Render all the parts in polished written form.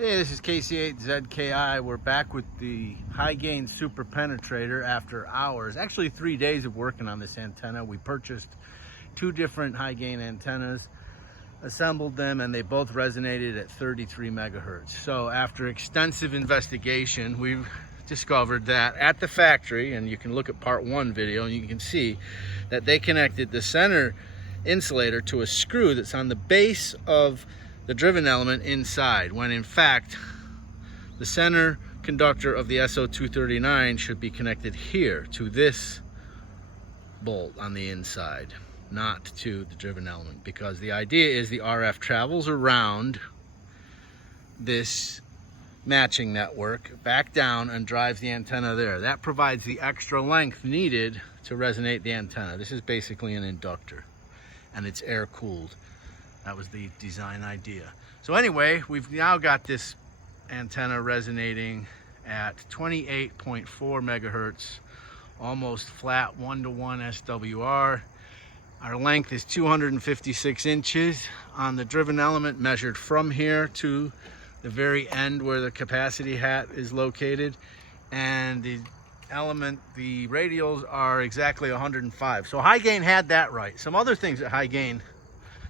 Hey, this is KC8ZKI. We're back with the Hy-gain Super Penetrator after hours. Actually 3 days of working on this antenna. We purchased two different Hy-gain antennas, assembled them, and they both resonated at 33 megahertz. So after extensive investigation, we've discovered that at the factory, and you can look at part 1 video and you can see that they connected the center insulator to a screw that's on the base of the driven element inside, when in fact the center conductor of the SO239 should be connected here to this bolt on the inside, not to the driven element, because the idea is the RF travels around this matching network back down and drives the antenna there. That provides the extra length needed to resonate the antenna. This is basically an inductor, and it's air cooled. That was the design idea. So anyway, we've now got this antenna resonating at 28.4 megahertz, almost flat 1-to-1 SWR. Our length is 256 inches on the driven element, measured from here to the very end where the capacity hat is located. And the element, the radials are exactly 105. So Hy-gain had that right. Some other things that Hy-gain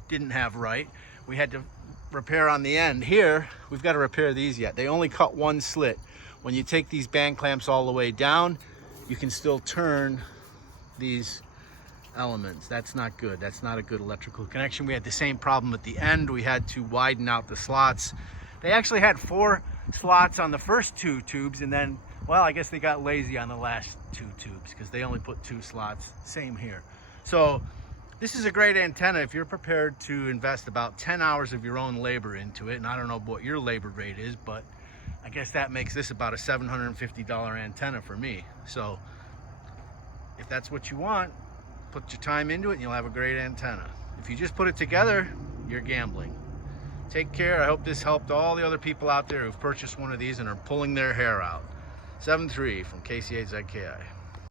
didn't have right, we had to repair on the end. Here, we've got to repair these yet. They only cut one slit. When you take these band clamps all the way down, you can still turn these elements. That's not good. That's not a good electrical connection. We had the same problem at the end. We had to widen out the slots. They actually had 4 slots on the first 2 tubes, and then, well, I guess they got lazy on the last 2 tubes because they only put 2 slots. Same here. So this is a great antenna if you're prepared to invest about 10 hours of your own labor into it. And I don't know what your labor rate is, but I guess that makes this about a $750 antenna for me. So if that's what you want, put your time into it and you'll have a great antenna. If you just put it together, you're gambling. Take care. I hope this helped all the other people out there who've purchased one of these and are pulling their hair out. 7-3 from KC8ZKI.